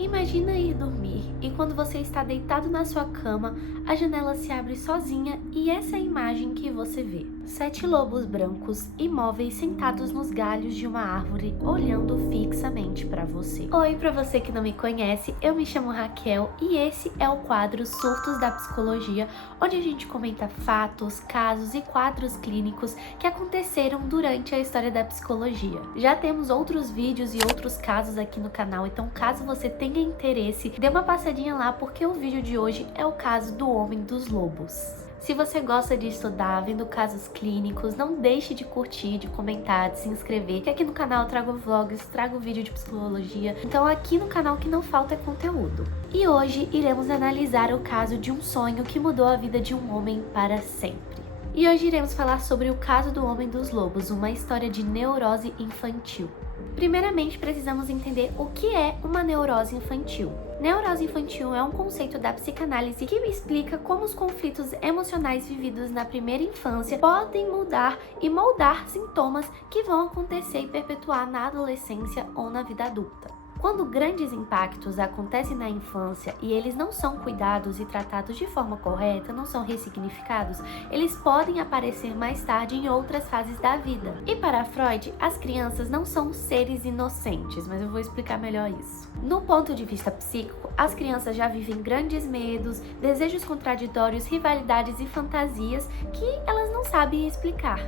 Imagina ir dormir e quando você está deitado na sua cama, a janela se abre sozinha e essa é a imagem que você vê. 7 lobos brancos imóveis sentados nos galhos de uma árvore olhando fixamente para você. Oi, para você que não me conhece, eu me chamo Raquel e esse é o quadro Surtos da Psicologia, onde a gente comenta fatos, casos e quadros clínicos que aconteceram durante a história da psicologia. Já temos outros vídeos e outros casos aqui no canal, então caso você tenha interesse, dê uma passadinha lá porque o vídeo de hoje é o caso do Homem dos Lobos. Se você gosta de estudar, vendo casos clínicos, não deixe de curtir, de comentar, de se inscrever, que aqui no canal eu trago vlogs, trago vídeo de psicologia, então aqui no canal que não falta é conteúdo. E hoje iremos analisar o caso de um sonho que mudou a vida de um homem para sempre. E hoje iremos falar sobre o caso do Homem dos Lobos, uma história de neurose infantil. Primeiramente, precisamos entender o que é uma neurose infantil. Neurose infantil é um conceito da psicanálise que explica como os conflitos emocionais vividos na primeira infância podem mudar e moldar sintomas que vão acontecer e perpetuar na adolescência ou na vida adulta. Quando grandes impactos acontecem na infância e eles não são cuidados e tratados de forma correta, não são ressignificados, eles podem aparecer mais tarde em outras fases da vida. E para Freud, as crianças não são seres inocentes, mas eu vou explicar melhor isso. No ponto de vista psíquico, as crianças já vivem grandes medos, desejos contraditórios, rivalidades e fantasias que elas não sabem explicar.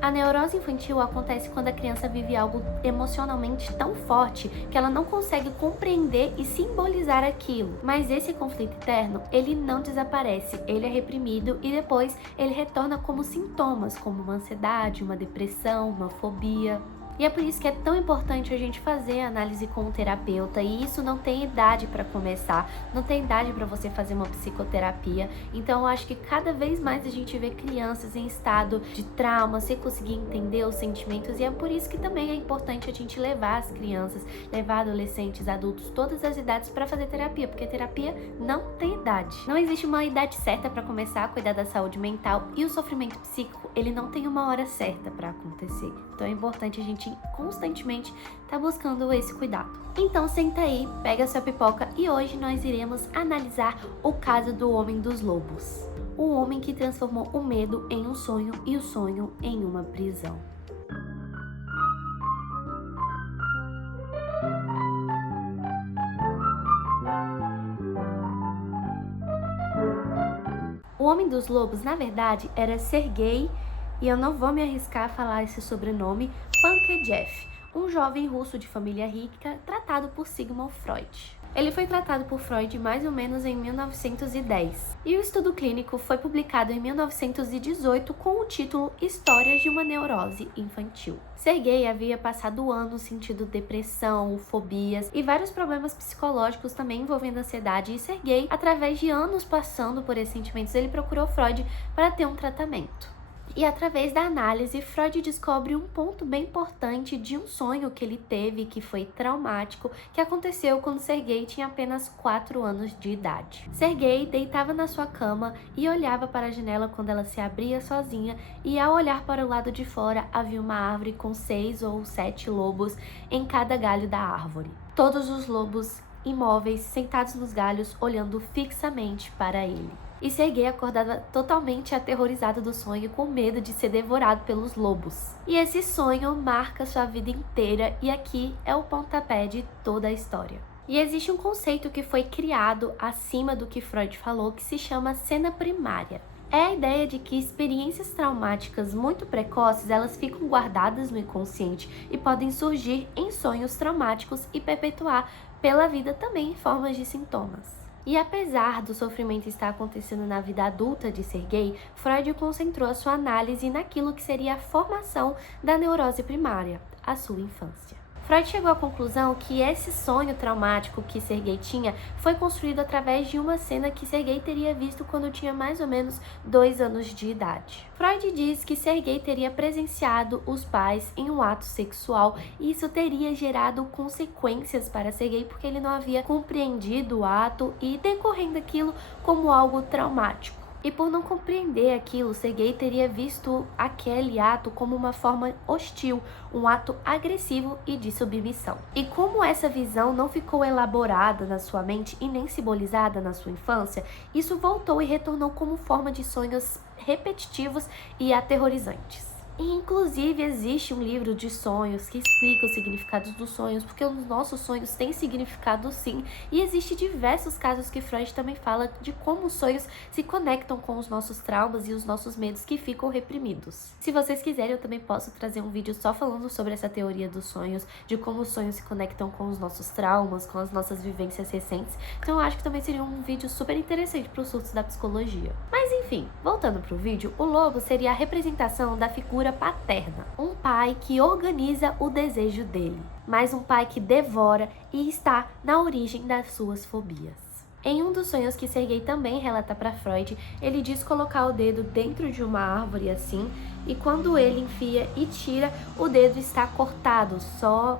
A neurose infantil acontece quando a criança vive algo emocionalmente tão forte que ela não consegue compreender e simbolizar aquilo. Mas esse conflito interno, ele não desaparece, ele é reprimido e depois ele retorna como sintomas, como uma ansiedade, uma depressão, uma fobia. E é por isso que é tão importante a gente fazer a análise com o terapeuta, e isso não tem idade para começar, não tem idade para você fazer uma psicoterapia. Então eu acho que cada vez mais a gente vê crianças em estado de trauma, sem conseguir entender os sentimentos, e é por isso que também é importante a gente levar as crianças, levar adolescentes, adultos, todas as idades para fazer terapia, porque terapia não tem idade. Não existe uma idade certa para começar a cuidar da saúde mental, e o sofrimento psíquico, ele não tem uma hora certa para acontecer. Então é importante a gente constantemente tá buscando esse cuidado. Então senta aí, pega sua pipoca e hoje nós iremos analisar o caso do Homem dos Lobos. O homem que transformou o medo em um sonho e o sonho em uma prisão. O Homem dos Lobos, na verdade, era Sergei, e eu não vou me arriscar a falar esse sobrenome, Pankejeff, um jovem russo de família rica tratado por Sigmund Freud. Ele foi tratado por Freud mais ou menos em 1910, e o estudo clínico foi publicado em 1918 com o título Histórias de uma Neurose Infantil. Sergei havia passado anos sentindo depressão, fobias e vários problemas psicológicos também envolvendo ansiedade, e Sergei, através de anos passando por esses sentimentos, ele procurou Freud para ter um tratamento. E através da análise, Freud descobre um ponto bem importante de um sonho que ele teve, que foi traumático, que aconteceu quando Sergei tinha apenas 4 anos de idade. Sergei deitava na sua cama e olhava para a janela quando ela se abria sozinha, e ao olhar para o lado de fora havia uma árvore com 6 ou 7 lobos em cada galho da árvore. Todos os lobos imóveis, sentados nos galhos, olhando fixamente para ele. E Sergei acordava totalmente aterrorizado do sonho, com medo de ser devorado pelos lobos. E esse sonho marca sua vida inteira, e aqui é o pontapé de toda a história. E existe um conceito que foi criado acima do que Freud falou, que se chama cena primária. É a ideia de que experiências traumáticas muito precoces, elas ficam guardadas no inconsciente e podem surgir em sonhos traumáticos e perpetuar pela vida também em formas de sintomas. E apesar do sofrimento estar acontecendo na vida adulta de Sergei, Freud concentrou a sua análise naquilo que seria a formação da neurose primária, a sua infância. Freud chegou à conclusão que esse sonho traumático que Sergei tinha foi construído através de uma cena que Sergei teria visto quando tinha mais ou menos 2 anos de idade. Freud diz que Sergei teria presenciado os pais em um ato sexual, e isso teria gerado consequências para Sergei porque ele não havia compreendido o ato e decorrendo aquilo como algo traumático. E por não compreender aquilo, Sergei teria visto aquele ato como uma forma hostil, um ato agressivo e de submissão. E como essa visão não ficou elaborada na sua mente e nem simbolizada na sua infância, isso voltou e retornou como forma de sonhos repetitivos e aterrorizantes. E, inclusive, existe um livro de sonhos que explica os significados dos sonhos, porque os nossos sonhos têm significado sim, e existe diversos casos que Freud também fala de como os sonhos se conectam com os nossos traumas e os nossos medos que ficam reprimidos. Se vocês quiserem, eu também posso trazer um vídeo só falando sobre essa teoria dos sonhos, de como os sonhos se conectam com os nossos traumas, com as nossas vivências recentes, então eu acho que também seria um vídeo super interessante para os surtos da psicologia. Mas enfim, voltando pro vídeo, o lobo seria a representação da figura paterna, um pai que organiza o desejo dele, mas um pai que devora e está na origem das suas fobias. Em um dos sonhos que Sergei também relata para Freud, ele diz colocar o dedo dentro de uma árvore assim, e quando ele enfia e tira, o dedo está cortado, só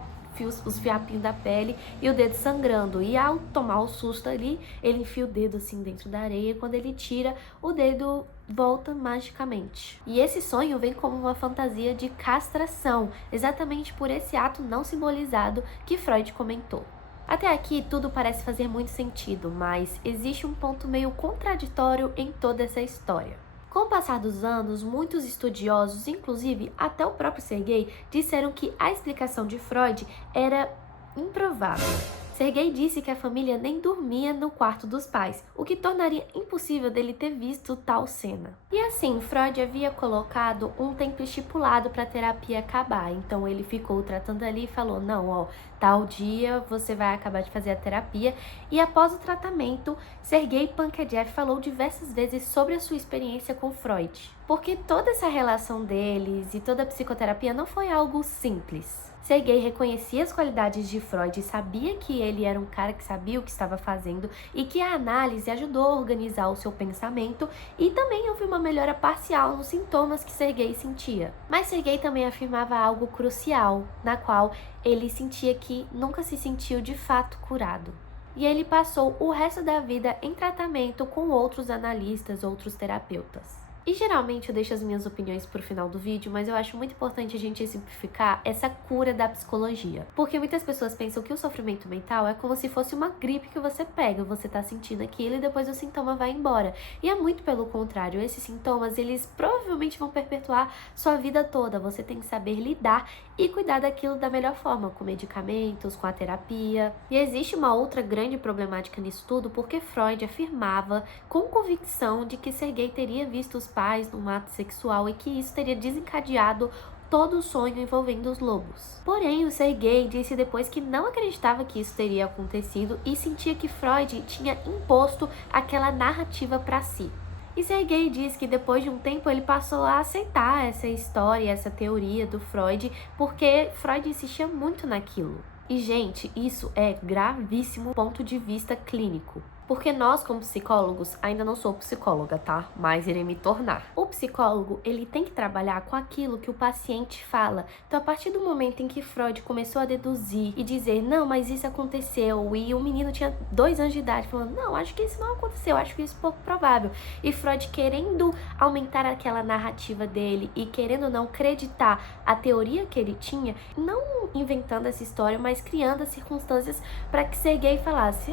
os fiapinhos da pele e o dedo sangrando. E ao tomar o susto ali, ele enfia o dedo assim dentro da areia e quando ele tira, o dedo volta magicamente. E esse sonho vem como uma fantasia de castração, exatamente por esse ato não simbolizado que Freud comentou. Até aqui tudo parece fazer muito sentido, mas existe um ponto meio contraditório em toda essa história. Com o passar dos anos, muitos estudiosos, inclusive até o próprio Sergei, disseram que a explicação de Freud era improvável. Sergei disse que a família nem dormia no quarto dos pais, o que tornaria impossível dele ter visto tal cena. E assim, Freud havia colocado um tempo estipulado para a terapia acabar, então ele ficou tratando ali e falou, não, ó, tal dia você vai acabar de fazer a terapia. E após o tratamento, Sergei Pankejeff falou diversas vezes sobre a sua experiência com Freud. Porque toda essa relação deles e toda a psicoterapia não foi algo simples. Sergei reconhecia as qualidades de Freud e sabia que ele era um cara que sabia o que estava fazendo e que a análise ajudou a organizar o seu pensamento e também houve uma melhora parcial nos sintomas que Sergei sentia. Mas Sergei também afirmava algo crucial, na qual ele sentia que nunca se sentiu de fato curado. E ele passou o resto da vida em tratamento com outros analistas, outros terapeutas. E geralmente eu deixo as minhas opiniões pro final do vídeo, mas eu acho muito importante a gente exemplificar essa cura da psicologia. Porque muitas pessoas pensam que o sofrimento mental é como se fosse uma gripe que você pega, você tá sentindo aquilo e depois o sintoma vai embora. E é muito pelo contrário, esses sintomas, eles provavelmente vão perpetuar sua vida toda. Você tem que saber lidar e cuidar daquilo da melhor forma, com medicamentos, com a terapia. E existe uma outra grande problemática nisso tudo, porque Freud afirmava com convicção de que Sergei teria visto os pais num ato sexual e que isso teria desencadeado todo o sonho envolvendo os lobos. Porém, o Sergei disse depois que não acreditava que isso teria acontecido e sentia que Freud tinha imposto aquela narrativa para si. E Sergei diz que depois de um tempo ele passou a aceitar essa história, essa teoria do Freud, porque Freud insistia muito naquilo. E, gente, isso é gravíssimo do ponto de vista clínico. Porque nós, como psicólogos, ainda não sou psicóloga, tá? Mas irei me tornar. O psicólogo, ele tem que trabalhar com aquilo que o paciente fala. Então, a partir do momento em que Freud começou a deduzir e dizer, não, mas isso aconteceu, e o menino tinha 2 anos de idade, falando, não, acho que isso não aconteceu, acho que isso é pouco provável. E Freud querendo aumentar aquela narrativa dele e querendo ou não acreditar a teoria que ele tinha, não inventando essa história, mas criando as circunstâncias para que Sergei falasse,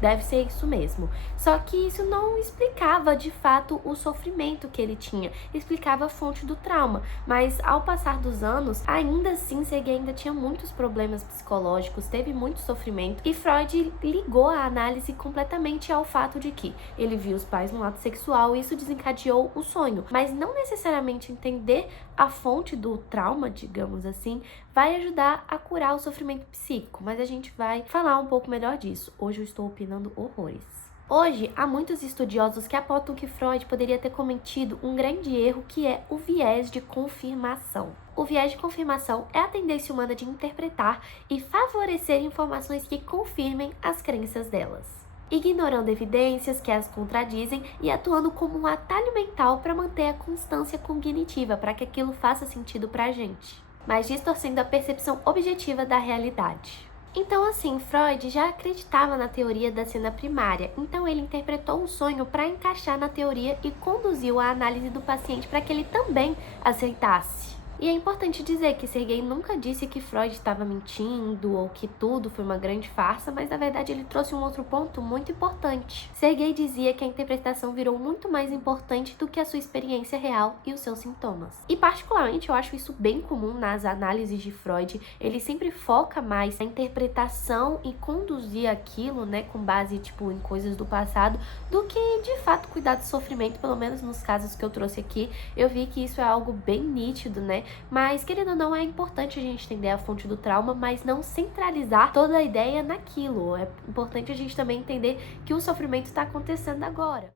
deve ser isso mesmo. Só que isso não explicava de fato o sofrimento que ele tinha, explicava a fonte do trauma. Mas ao passar dos anos, ainda assim Sergei ainda tinha muitos problemas psicológicos, teve muito sofrimento e Freud ligou a análise completamente ao fato de que ele viu os pais num ato sexual e isso desencadeou o sonho. Mas não necessariamente entender a fonte do trauma, digamos assim, vai ajudar a curar o sofrimento psíquico, mas a gente vai falar um pouco melhor disso. Hoje eu estou opinando horrores. Hoje, há muitos estudiosos que apontam que Freud poderia ter cometido um grande erro, que é o viés de confirmação. O viés de confirmação é a tendência humana de interpretar e favorecer informações que confirmem as crenças delas, ignorando evidências que as contradizem e atuando como um atalho mental para manter a constância cognitiva, para que aquilo faça sentido para a gente, mas distorcendo a percepção objetiva da realidade. Então, assim, Freud já acreditava na teoria da cena primária, então ele interpretou o sonho para encaixar na teoria e conduziu a análise do paciente para que ele também aceitasse. E é importante dizer que Sergei nunca disse que Freud estava mentindo ou que tudo foi uma grande farsa, mas na verdade ele trouxe um outro ponto muito importante. Sergei dizia que a interpretação virou muito mais importante do que a sua experiência real e os seus sintomas. E particularmente eu acho isso bem comum nas análises de Freud, ele sempre foca mais na interpretação e conduzir aquilo, né, com base em coisas do passado, do que de fato cuidar do sofrimento, pelo menos nos casos que eu trouxe aqui, eu vi que isso é algo bem nítido, né? Mas, querendo ou não, é importante a gente entender a fonte do trauma, mas não centralizar toda a ideia naquilo. É importante a gente também entender que o sofrimento está acontecendo agora.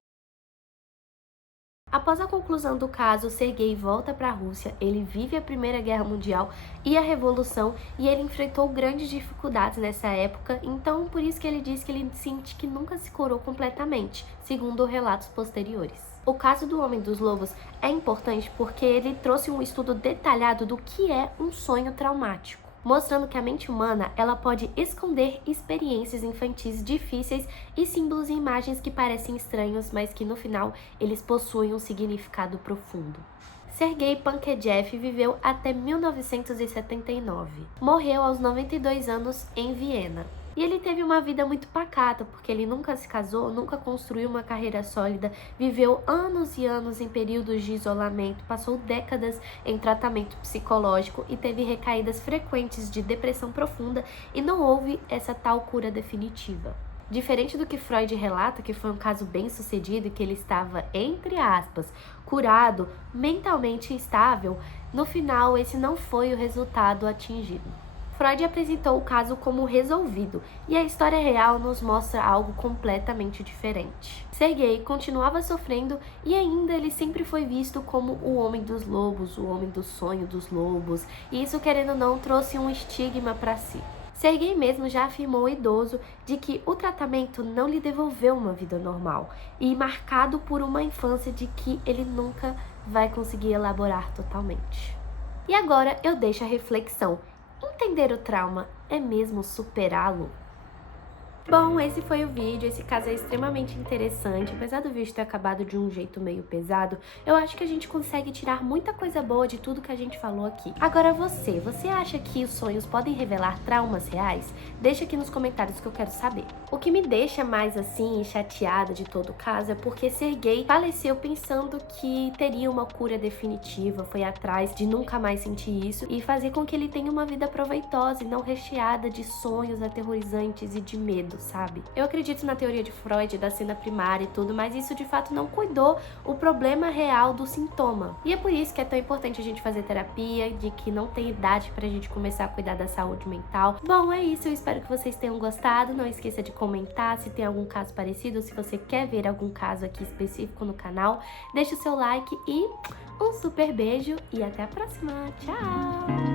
Após a conclusão do caso, Sergei volta para a Rússia, ele vive a Primeira Guerra Mundial e a Revolução, e ele enfrentou grandes dificuldades nessa época, então por isso que ele diz que ele sente que nunca se curou completamente, segundo relatos posteriores. O caso do Homem dos Lobos é importante porque ele trouxe um estudo detalhado do que é um sonho traumático, mostrando que a mente humana ela pode esconder experiências infantis difíceis e símbolos e imagens que parecem estranhos, mas que no final eles possuem um significado profundo. Sergei Pankejeff viveu até 1979. Morreu aos 92 anos em Viena. E ele teve uma vida muito pacata, porque ele nunca se casou, nunca construiu uma carreira sólida, viveu anos e anos em períodos de isolamento, passou décadas em tratamento psicológico e teve recaídas frequentes de depressão profunda e não houve essa tal cura definitiva. Diferente do que Freud relata, que foi um caso bem sucedido e que ele estava, entre aspas, curado, mentalmente estável, no final esse não foi o resultado atingido. Freud apresentou o caso como resolvido, e a história real nos mostra algo completamente diferente. Sergei continuava sofrendo e ainda ele sempre foi visto como o homem dos lobos, o homem do sonho dos lobos, e isso, querendo ou não, trouxe um estigma para si. Sergei mesmo já afirmou idoso de que o tratamento não lhe devolveu uma vida normal, e marcado por uma infância de que ele nunca vai conseguir elaborar totalmente. E agora eu deixo a reflexão. Entender o trauma é mesmo superá-lo? Bom, esse foi o vídeo, esse caso é extremamente interessante, apesar do vídeo ter acabado de um jeito meio pesado, eu acho que a gente consegue tirar muita coisa boa de tudo que a gente falou aqui. Agora você acha que os sonhos podem revelar traumas reais? Deixa aqui nos comentários que eu quero saber. O que me deixa mais assim, chateada de todo o caso, é porque Sergei faleceu pensando que teria uma cura definitiva, foi atrás de nunca mais sentir isso e fazer com que ele tenha uma vida proveitosa e não recheada de sonhos aterrorizantes e de medo, sabe? Eu acredito na teoria de Freud, da cena primária e tudo, mas isso de fato não cuidou o problema real do sintoma. E é por isso que é tão importante a gente fazer terapia, de que não tem idade pra gente começar a cuidar da saúde mental. Bom, é isso, eu espero que vocês tenham gostado, não esqueça de comentar se tem algum caso parecido, se você quer ver algum caso aqui específico no canal, deixa o seu like e um super beijo e até a próxima, tchau!